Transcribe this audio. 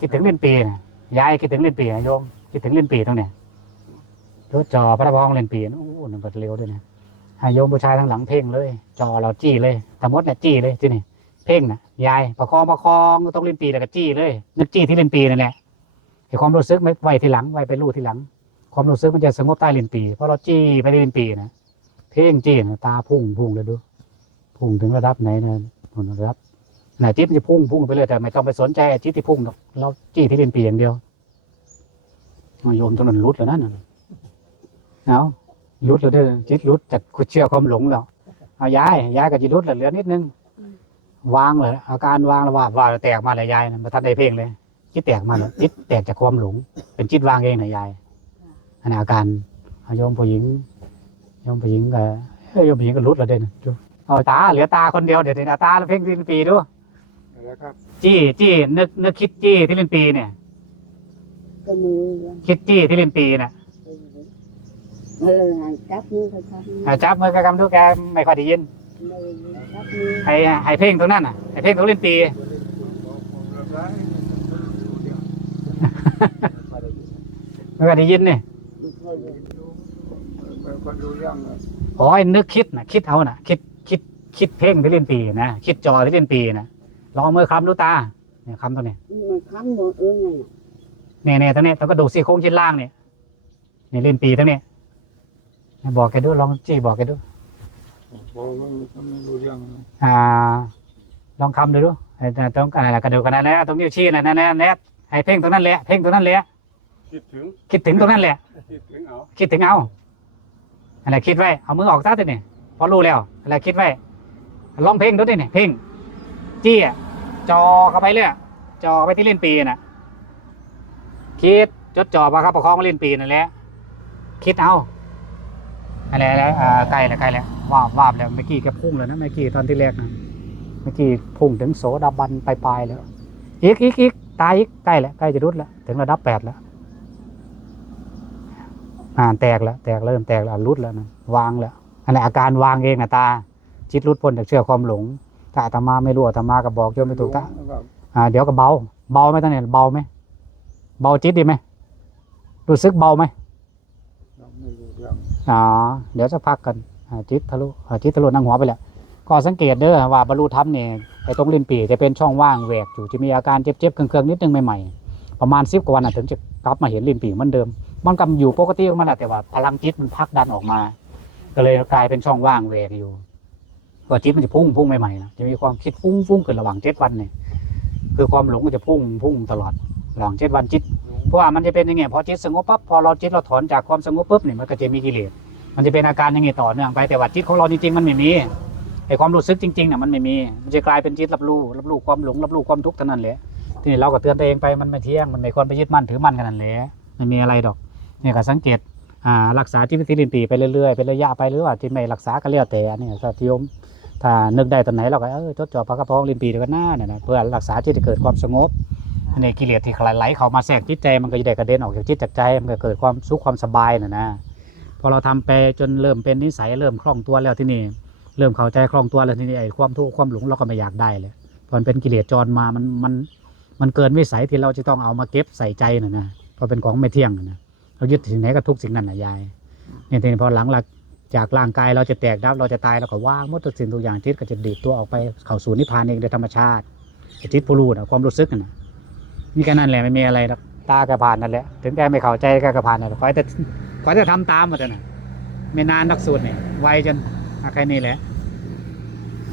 คิดถึงเล่นปีนะยายคิดถึงเล่นปีนะโยมคิดถึงเล่นปีตรงเนี้ยรถจอพระบองเล่นปีนโอ้โหมันเปิดเร็วด้วยนะให้โยมผู้ชายทางหลังเพ่งเลย จอเราจี้เลยแต่มดเนี่ยจี้เลยที่นี่เพ่งนะยายประคองประคองต้องเล่นปีแล้วก็จี้เลยนึกจี้ที่เล่นปีนั่นแหละไอ้ความรู้สึกไม่ไวทีหลังไวไปรู้ทีหลัง ความรู้สึกมันจะสงบใต้เล่นปีเพราะเราจี้ไปเล่นปีนะเพ่งจี้นะตาพุ่งพุ่งเลยดูพุ่งถึงระดับไหนนะระดับ ไหนจิตมันจะพุ่งพุ่งไปเลยแต่ไม่ต้องไปสนใจไอ้จิตที่พุ่งเราจี้ที่เล่นปีอย่างเดียวเอาโยมตรงนั้นรุดแล้วนั่นนะเอารุดแล้วเด้อจิตรุดจากคุณเชื่อความหลงแล้วเอาย้ายย้ายกับจิตรุดแล้วเหลือนิดนึงวางเลยอาการวางแล้วว่าว่าแตกมาเลยยายมาทันได้เพ่งเลยจิตแตกมาแล้วจิตแตกจากความหลง เป็นจิตวางเองนะยายอันอาการโยมผู้หญิงโยมผู้หญิงก็เอ้ยโยมผู้หญิงก็รุดแล้วเด้นเอาตาเหลือตาคนเดียวเดี๋ยวเดี๋ยวตาเพ่งที่เป็นปีดู แล้วครับ จี้จี้นึกนึกคิดจี้ที่เล่นปีเนี่ยก็มือคิดจี้ที่เล่นปีน่ะเออหายจับมือเขาทำอ่าจับมือกระกำดูแกไม่ค่อยได้ยินมือจับมือให้ให้เพ่งตรงนั้นน่ะให้เพ่งตรงเล่นปี ไม่ค่อยได้ยินนี่คนดูเรื่องขอให้นึกคิดน่ะคิดเอาน่ะคิดคิดคิดเพ่งที่เล่นปีนะคิดจอที่เล่นปีนะ ลองเอามือคำดูตาเนี่ยคำตรงนี้มันค้ำหมดเออไงเนี่ยเนี่ยตรงนี้ต้องกระดูกซี่โครงชิ้นล่างเนี่ยเนี่ยเล่นปีตรงนี้บอกแกดูลองจี้บอกแกดูผมไม่รู้เรื่องอ่า ลองคำดูดูไอ้ตรงอะไรกระดูกกันนั่นแหละตรงนิ้วชี้นั่นนั่นนั่นแหละให้เพ่งตรงนั้นแหละเพ่งตรงนั้นแหละคิดถึง คิดถึงตรงนั้นแหละ คิดถึงเอาคิดถึงเอาอะไรคิดไว้เอามือออกซะทีนี่พอรู้แล้วอะไรคิดไว้ลองเพ่งดูดิเนี่ยเพ่ง จี้อะจอเข้าไปเลยอะจอไปที่เล่นปีน่ะ คิดจดจ่อประคับประคองมาเล่นปีนั่นแหละคิดเอาอะไรอะไรอ่าใกล้แล้วใกล้แล้ววาบวาบแล้วเมื่อกี้แกพุ่งแล้วนะเมื่อกี้ตอนที่แรกนะเมื่อกี้พุ่งถึงโสดาบันปลายๆแล้วอีกอีกอีกตายอีกใกล้แล้วใกล้จะรุดแล้วถึงระดับแปดแล้วอ่าแตกแล้วแตกเริ่มแตกแล้วรุดแล้วนะวางแล้วอันนี้อาการวางเองนะตาจิตรุดพ้นจากเชื่อความหลง ถ้าอาตมาไม่รู้อาตมาก็บอกโยมไม่ถูกตาอ่า เดี๋ยวก็เบา เบาไหมตอนนี้เบาไหมเบาจิตดีไหมรู้สึกเบาไหมไม่รู้เรื่องอ๋อเดี๋ยวสักพักกันอ่าจิตทะลุอ่าจิตทะลุนั่งหัวไปแล้วก็สังเกตเด้อว่าบรรลุธรรมเนี่ยไอ้ตรงลิ้นปี่จะเป็นช่องว่างแหวกอยู่จะมีอาการเจ็บๆเครื่องๆนิดนึงใหม่ๆประมาณสิบกว่าวันน่ะถึงจะกลับมาเห็นลิ้นปี่เหมือนเดิม มันกำอยู่ปกติของมันแหละแต่ว่าพลังจิตมันพักดันออกมา ก็เลยกลายเป็นช่องว่างแหวกอยู่ ก็จิตมันจะพุ่งพุ่งใหม่ๆนะจะมีความคิดพุ่งพุ่งขึ้นระหว่างเจ็ดวันเนี่ยคือความหลงก็จะพุ่งพุ่งตลอดระหว่างเจ็ดวันจิตเพราะว่ามันจะเป็นยังไงพอจิตสงบปั๊บพอเราจิตเราถอนจากความสงบปุ๊บเนี่ยมันก็จะมีกิเลสมันจะเป็นอาการยังไงต่อเนื่องไปแต่ว่าจิตของเราจริงๆมันไม่มีไอความรู้สึกจริงๆเนี่ยมันไม่มี มันจะกลายเป็นจิตรับรู้รับรู้ความหลงรับรู้ความทุกข์เท่านั้นแหละทีนี้เราก็เตือนตัวเองไปมันไม่เที่ยงมันไม่ควรไปยึดมั่นถือมั่นกันนั่นแหละไม่มีอะไรดอกเนี่ยก็สังเกตอ่ารักษาจิตวิทลินปีไปเรื่อยๆเป็นระยะไปหรือว่าจิตไม่รักษาก็เรียกแต่เนี่ยสัตยม ถ้านึกได้ตอนไหนเราก็เออจดจ่อพระกระพองลินปีเดียวกันหน้าเนี่ยนะเพื่อรักษาจิตให้เกิดความสงบอันนี้กิเลสที่ไหลเข้ามาแทรกจิตใจมันก็จะได้กระเด็นออกจากจิตจากใจมันก็เกิดความสุขความสบายนะนะพอเราทำไปจนเริ่มเป็นนิสัยเริ่มคล่องตัวแล้วที่นี่เริ่มเข้าใจคล่องตัวแล้วที่นี่ไอ้ความทุกข์ความหลงเราก็ไม่อยากได้เลยพอมันเป็นกิเลสจรมามันมันมันเกินวิสัยที่เราจะต้องเอามาเก็บใส่ใจนะนะเพราะเป็นของไม่เที่ยงนะนะเรายึดถึงไหนก็ทุกสิ่งนั้นนะยายเนี่ยทีนี้พอหลังหลัก จากร่างกายเราจะแตกดับเราจะตายเราก็ว่างหมดทุกสิ่งทุกอย่างจิตก็จะดีดตัวออกไปเข้าสู่นิพพานเองโดยธรรมชาติจิตผู้รู้นะความรู้สึกนะนี่แค่นั้นแหละไม่มีอะไรหรอกตากระพานนั่นแหละถึงแกไม่เข้าใจแกกระพานนั่นแหละขอแต่ขอแต่ทำตามมาแต่น่ะไม่นานนักสูตรเนี่ยไวจนอะแค่นี้แหละ